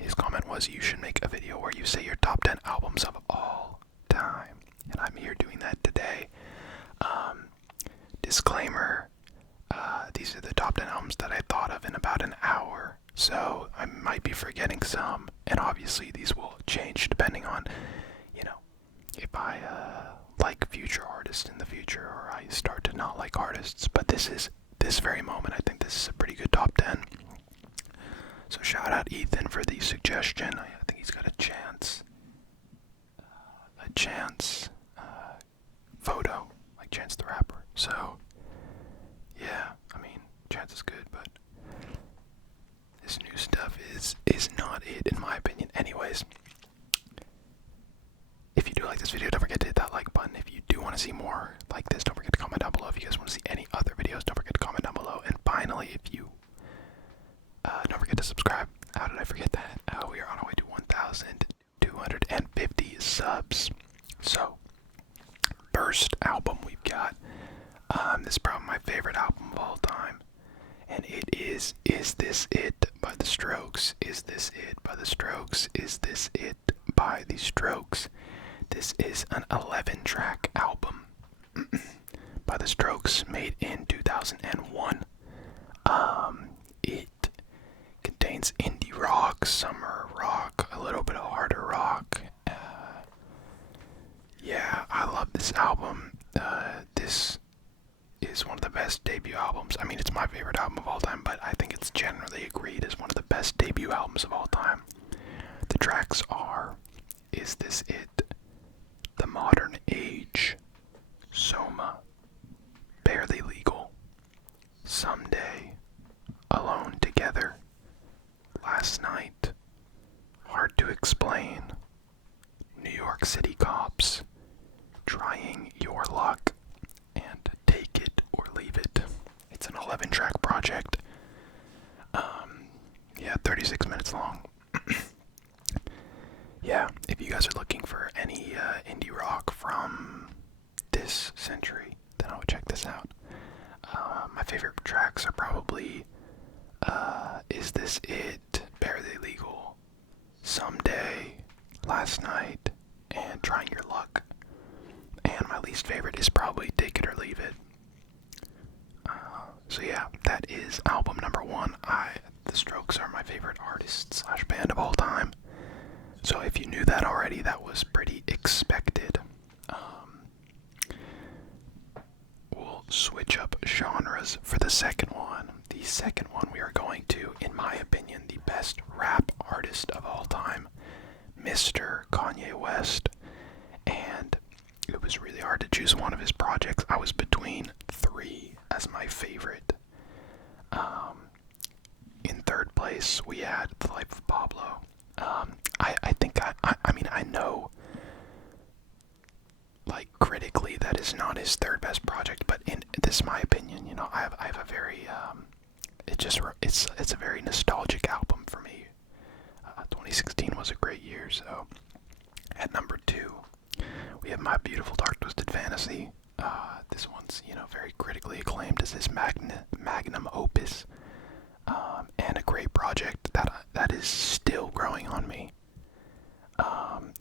his comment was, you should make a video where you say your top 10 albums of all time. And I'm here doing that today. Disclaimer, these are the top 10 albums that I thought of in about an hour. So I might be forgetting some, and obviously these will change depending on, if I like future artists in the future, or I start to not like artists. But this very moment, I think this is a pretty good top 10. So shout out Ethan for the suggestion. I think he's got a chance photo, like Chance the Rapper. So yeah, Chance is good, but this new stuff is not it, in my opinion. Anyways, if you do like this video, don't forget to hit that like button. If you do want to see more like this, don't forget to comment down below. If you guys want to see any other videos, don't forget to comment down below. And finally, if you don't forget to subscribe. How did I forget that? We are on our way to 1,250 subs. So, first album we've got. This is probably my favorite album of all time. And it is This It by The Strokes. Is This It by The Strokes? Is This It by The Strokes? This is an 11-track album by The Strokes, made in 2001. It contains indie rock, summer rock, a little bit of harder rock. Yeah, I love this album. This is one of the best debut albums. It's my favorite album of all time, but I think it's generally agreed as one of the best debut albums of all time. The tracks are Is This It? The Modern Age, Soma, Barely Legal, Someday, Alone Together, Last Night, Hard to Explain, New York City Cops, Trying Your Luck, and Take It or Leave It. It's an 11-track project. 36 minutes long. Yeah, if you guys are looking for any indie rock from this century, then I would check this out. My favorite tracks are probably Is This It, Barely Legal, Someday, Last Night, and Trying Your Luck. And my least favorite is probably Take It or Leave It. So yeah, that is album number 1. The Strokes are my favorite artist / band of all time. So if you knew that already, that was pretty expected. We'll switch up genres for the second one. The second one we are going to, in my opinion, the best rap artist of all time, Mr. Kanye West. And it was really hard to choose one of his projects. I was between 3 as my favorite. In third place, we had The Life of Pablo. I know, like, critically that is not his third best project, but in this is my opinion. I have a very it's a very nostalgic album for me. 2016 was a great year. So at number 2, we have My Beautiful Dark Twisted Fantasy. This one's very critically acclaimed as his magnum opus, and a great project that is still growing on me.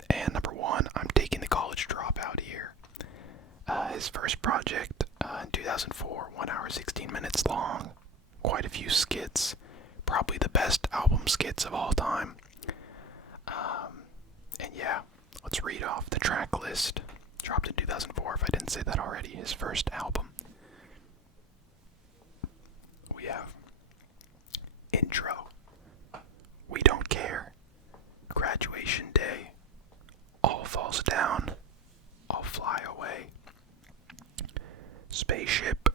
And number 1, I'm taking The College Dropout here. His first project in 2004, 1 hour 16 minutes long, quite a few skits, probably the best album skits of all time. And yeah, let's read off the track list. Dropped in 2004, if I didn't say that already, his first album. We have Intro, We Don't Care, Graduation Day, All Falls Down, I'll Fly Away, Spaceship,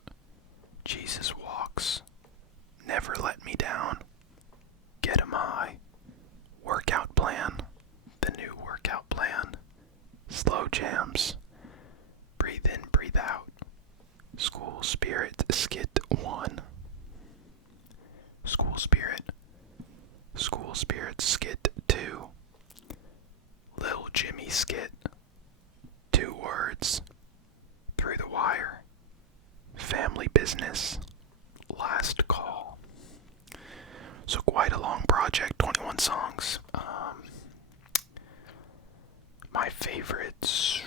Jesus Walks, Never Let Me Down, Get 'Em High, Workout Plan, The New Workout Plan, Slow Jams, Breathe In, Breathe Out, School Spirit Skit 1, School Spirit Skit 2, project, 21 songs. My favorites,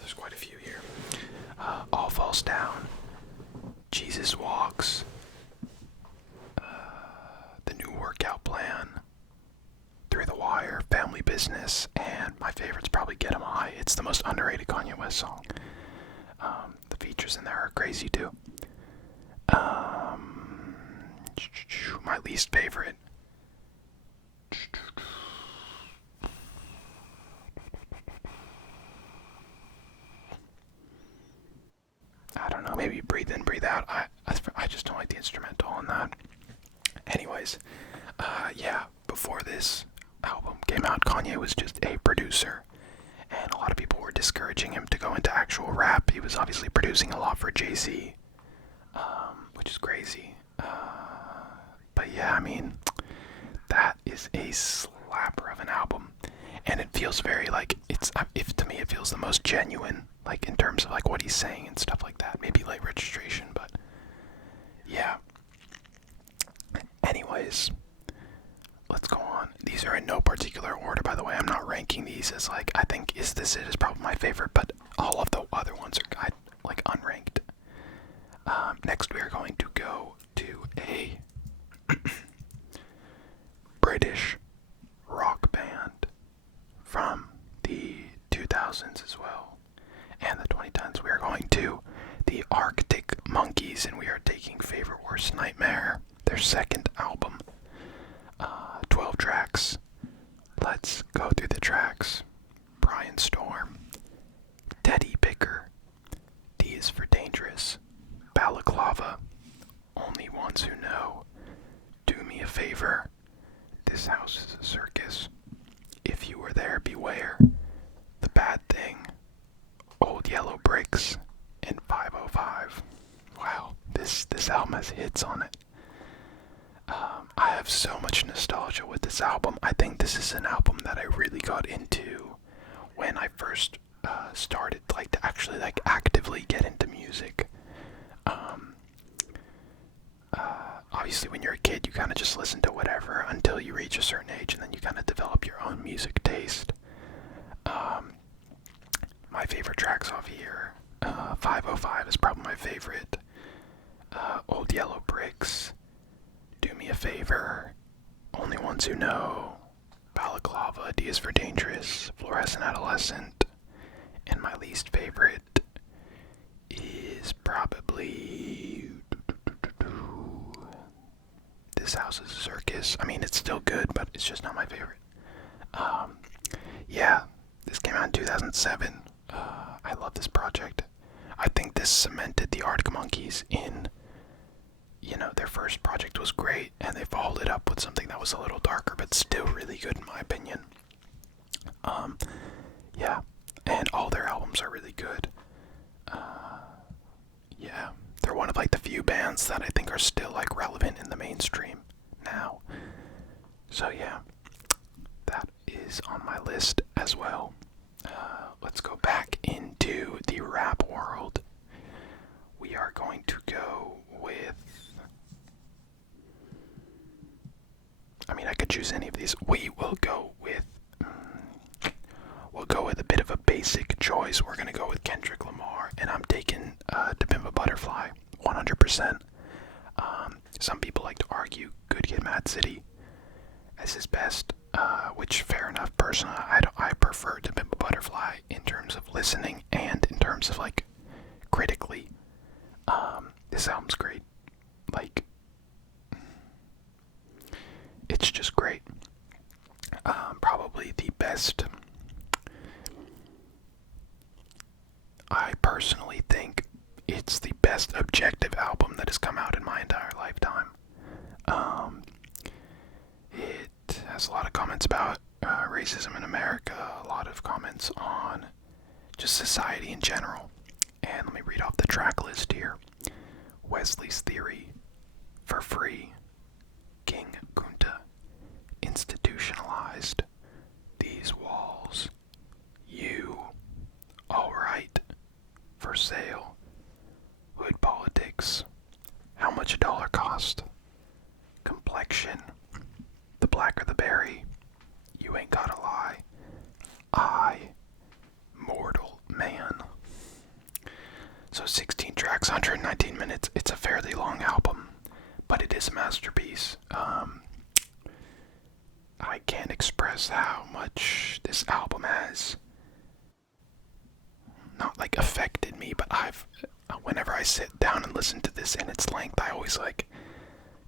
there's quite a few here. All Falls Down, Jesus Walks, The New Workout Plan, Through the Wire, Family Business, and my favorite's probably Get 'Em High. It's the most underrated Kanye West song. The features in there are crazy too. My least favorite. I don't know, maybe Breathe In, Breathe Out. I just don't like the instrumental on that. Anyways, yeah, before this album came out, Kanye was just a producer, and a lot of people were discouraging him to go into actual rap. He was obviously producing a lot for Jay-Z, which is crazy. But yeah, I mean, that is a slapper of an album, and it feels very like if to me it feels the most genuine, like in terms of like what he's saying and stuff like that. Maybe Late Registration, but yeah. Anyways, let's go on. These are in no particular order, by the way. I'm not ranking these as like I think Is This It is probably my favorite, but all of the other ones are like unranked. Next, we are going to go to a British rock band from the 2000s as well, and the 2010s. We are going to the Arctic Monkeys, and we are taking Favorite Worst Nightmare, their second album. 12 tracks. Let's go through the tracks. Brian Storm, Teddy Picker, D is for Dangerous, Balaclava, Only Ones Who Know, Do Me a Favor, This House is a Circus, If You Were There, Beware, The Bad Thing, Old Yellow Bricks, and 505. Wow, this album has hits on it. I have so much nostalgia with this album. I think this is an album that I really got into when I first started like to actually like actively get into music. Obviously when you're a kid you kind of just listen to whatever until you reach a certain age, and then you kind of develop your own music taste. My favorite tracks off here, 505 is probably my favorite. Old Yellow Bricks, Do Me a Favor, Only Ones Who Know, Balaclava, D is for Dangerous, Fluorescent Adolescent, and my least favorite is probably This House is a Circus. I mean, it's still good, but it's just not my favorite. Yeah, this came out in 2007. I love this project. I think this cemented the Arctic Monkeys in, their first project was great, and they followed it up with something that was a little darker, but still really good in my opinion. Yeah, and all their albums are really good. Yeah, they're one of like the few bands that I think are still like relevant in the mainstream now. So yeah, that is on my list as well. Let's go back into the rap world. We are going to go with, I could choose any of these. We will go with, a bit of a basic choice. We're going to go with Kendrick Lamar, and I'm taking To Pimp a Butterfly, 100%. Some people like to argue Good Kid, Mad City as his best, which fair enough. Personally, I prefer To Pimp a Butterfly in terms of listening and in terms of like critically. This album's great. Like, it's just great. Probably the best. I personally think it's the best objective album that has come out in my entire lifetime. It has a lot of comments about racism in America, a lot of comments on just society in general. And let me read off the track list here. Wesley's Theory, For Free, King Kunta, Institutionalized, These Walls, You, Alright, For Sale, Hood Politics, How Much a Dollar Cost, Complexion, Blacker the Berry, You Ain't Gotta Lie, I, Mortal Man. So 16 tracks, 119 minutes. It's a fairly long album, but it is a masterpiece. I can't express how much this album has not like affected me, but whenever I sit down and listen to this in its length, I always like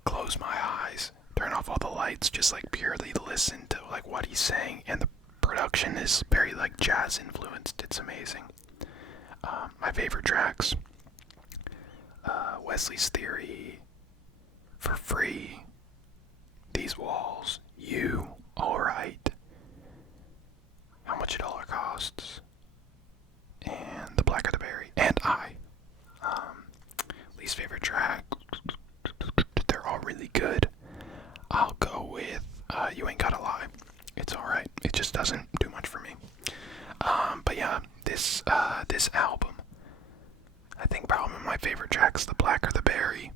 close my eyes, turn off all the lights, just like purely to listen to like what he's saying, and the production is very like jazz influenced. It's amazing. My favorite tracks, Wesley's Theory, For Free, These Walls, You, Alright, How Much It All Costs, and The Blacker the Berry, and I. Least favorite track, they're all really good. I'll go with You Ain't Gotta Lie. It's alright. It just doesn't do much for me. But yeah, this album, I think probably my favorite track's The Blacker the Berry.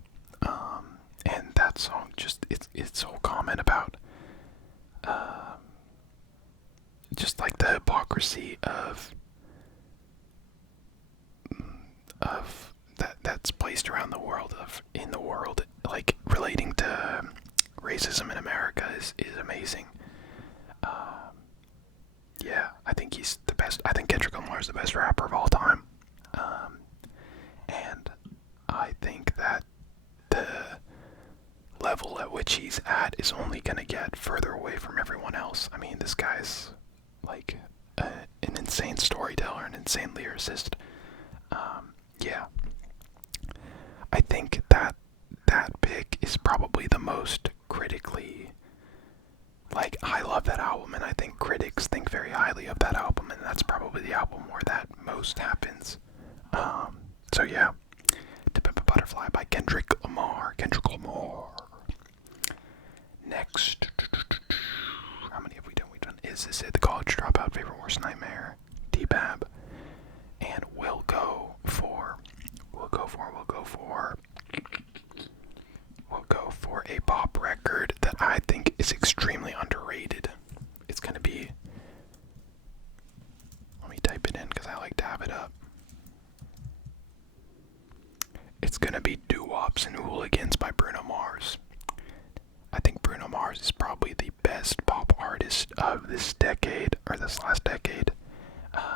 And that song, just its whole comment about just like the hypocrisy of that's placed around the world, in the world, like relating to racism in America is amazing. Yeah, I think he's the best. I think Kendrick Lamar is the best rapper of all time. And I think that the level at which he's at is only going to get further away from everyone else. I mean, this guy's like an insane storyteller, an insane lyricist. Yeah. I think that pick is probably the most critically, like, I love that album, and I think critics think very highly of that album, and that's probably the album where that most happens. So yeah, To Pimp a Butterfly by Kendrick Lamar. Next, how many have we done? Is This It? The College Dropout, Favorite Worst Nightmare, T-Bab, and we'll go for a pop record that I think is extremely underrated. It's gonna be, let me type it in because I like to have it up. It's gonna be Doo-Wops and Hooligans by Bruno Mars. I think Bruno Mars is probably the best pop artist of this decade, or this last decade.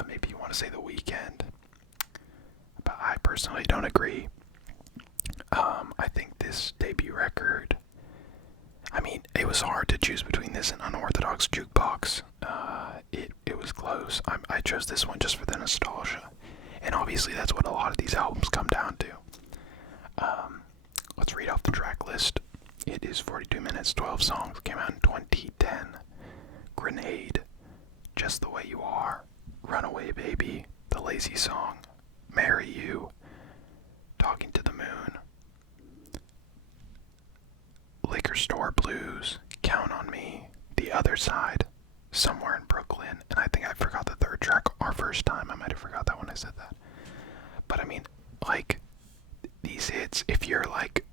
Maybe you want to say The Weeknd, but I personally don't agree. I think this debut record, I mean, it was hard to choose between this and Unorthodox Jukebox. It was close. I chose this one just for the nostalgia, and obviously that's what a lot of these albums come down to. Let's read off the track list. It is 42 minutes, 12 songs, came out in 2010. Grenade, Just the Way You Are, Runaway Baby, The Lazy Song, Marry You, Talking to the Moon, Liquor Store Blues, Count on Me, The Other Side, Somewhere in Brooklyn, and I think I forgot the third track, Our First Time. I might have forgot that when I said that. But I mean, like, these hits, if you're like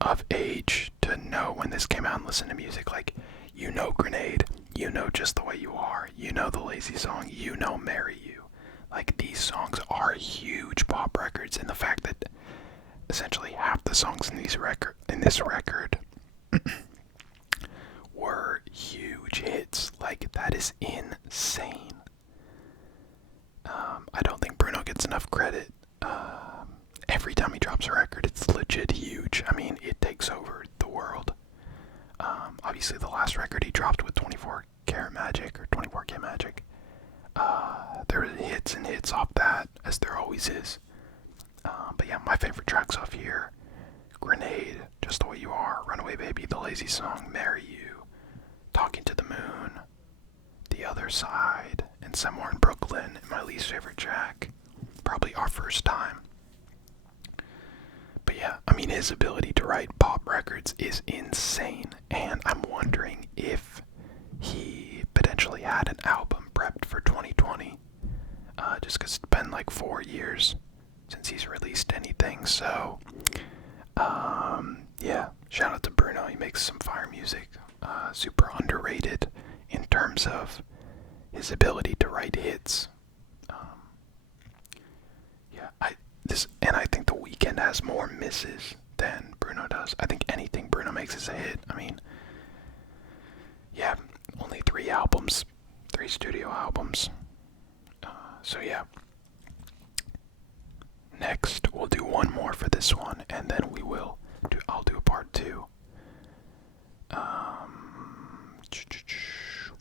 of age to know when this came out and listen to music, like, you know Grenade, you know Just the Way You Are, you know The Lazy Song, you know Marry You. Like, these songs are huge pop records, and the fact that essentially half the songs in this record were huge hits, like, that is insane. I don't think Bruno gets enough credit. Every time he drops a record, it's legit huge. I mean, it takes over the world. Obviously, the last record he dropped with 24K Magic, there were hits and hits off that, as there always is. But yeah, my favorite tracks off here: Grenade, Just the Way You Are, Runaway Baby, The Lazy Song, Marry You, Talking to the Moon, The Other Side, and Somewhere in Brooklyn. And my least favorite track, probably Our First Time. But yeah, I mean, his ability to write pop records is insane, and I'm wondering if he potentially had an album prepped for 2020, just because it's been like 4 years since he's released anything. So yeah, Shout out to Bruno, he makes some fire music. Super underrated in terms of his ability to write hits. Yeah, I think The Weeknd has more misses than Bruno does. I think anything Bruno makes is a hit. I mean, yeah, only 3 albums, 3 studio albums. So yeah. Next, we'll do one more for this one, and then I'll do a part 2.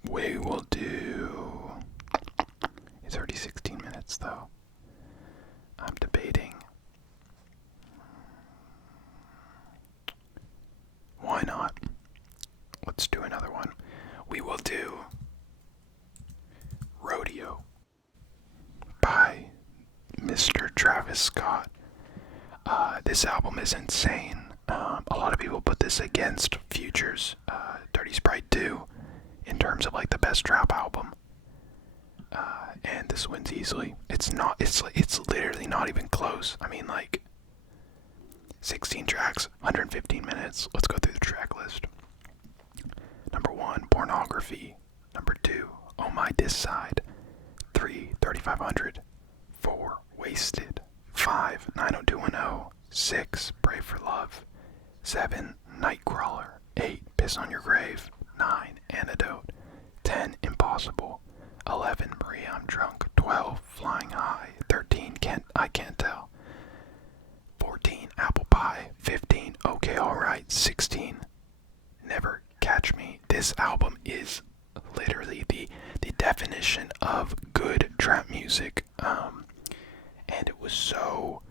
We will do, it's already 16 minutes though. I'm debating. Why not? Let's do another one. We will do Rodeo by Mr. Travis Scott. This album is insane. A lot of people put this against Future's Dirty Sprite 2 in terms of like the best trap album. And this wins easily. It's literally not even close. I mean, like, 16 tracks, 115 minutes. Let's go through the track list. Number 1, Pornography. Number 2, Oh My This Side. 3, 3500. 4, Wasted. 5, 90210. 6, Pray for Love. 7, Nightcrawler. 8, Piss on Your Grave. 9, Antidote. 10, Impossible. 11, Maria, I'm Drunk. 12, Flying High. 13, I Can't Tell. 14, Apple Pie. 15, Okay Alright. 16, Never Catch Me. This album is literally the definition of good trap music. And it was so,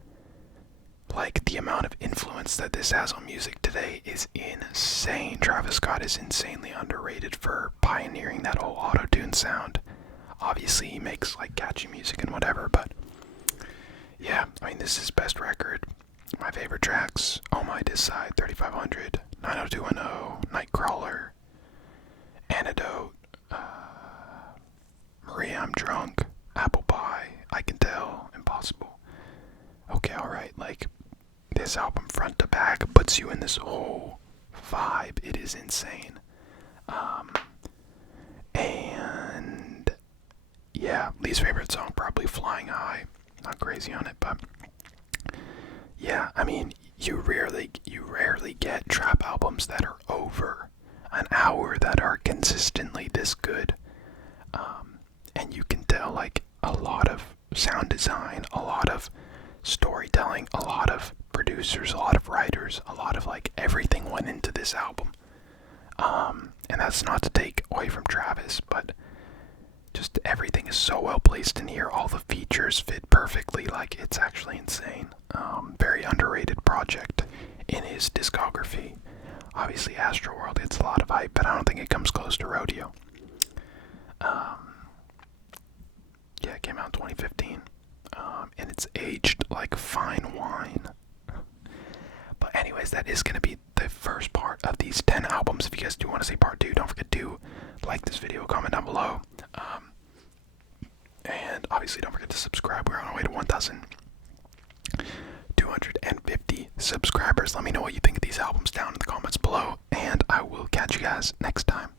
like, the amount of influence that this has on music today is insane. Travis Scott is insanely underrated for pioneering that whole auto-tune sound. Obviously, he makes, like, catchy music and whatever, but yeah, I mean, this is his best record. My favorite tracks: Oh My This Side, 3500, 90210, Nightcrawler, Antidote, Maria, I'm Drunk, Apple Pie, I Can Tell, Impossible. Okay, alright, like, this album front to back puts you in this whole vibe. It is insane. And yeah, least favorite song probably Flying High. Not crazy on it, but yeah, I mean, you rarely get trap albums that are over an hour that are consistently this good. And you can tell, like, a lot of sound design, a lot of storytelling, a lot of producers, a lot of writers, a lot of, like, everything went into this album. And that's not to take away from Travis, but just everything is so well placed in here. All the features fit perfectly. Like, it's actually insane. Very underrated project in his discography. Obviously, Astroworld gets a lot of hype, but I don't think it comes close to Rodeo. Yeah, it came out in 2015. And it's aged like fine wine. But anyways, that is going to be the first part of these 10 albums. If you guys do want to see part 2, don't forget to like this video, comment down below. And obviously don't forget to subscribe. We're on our way to 1,250 subscribers. Let me know what you think of these albums down in the comments below. And I will catch you guys next time.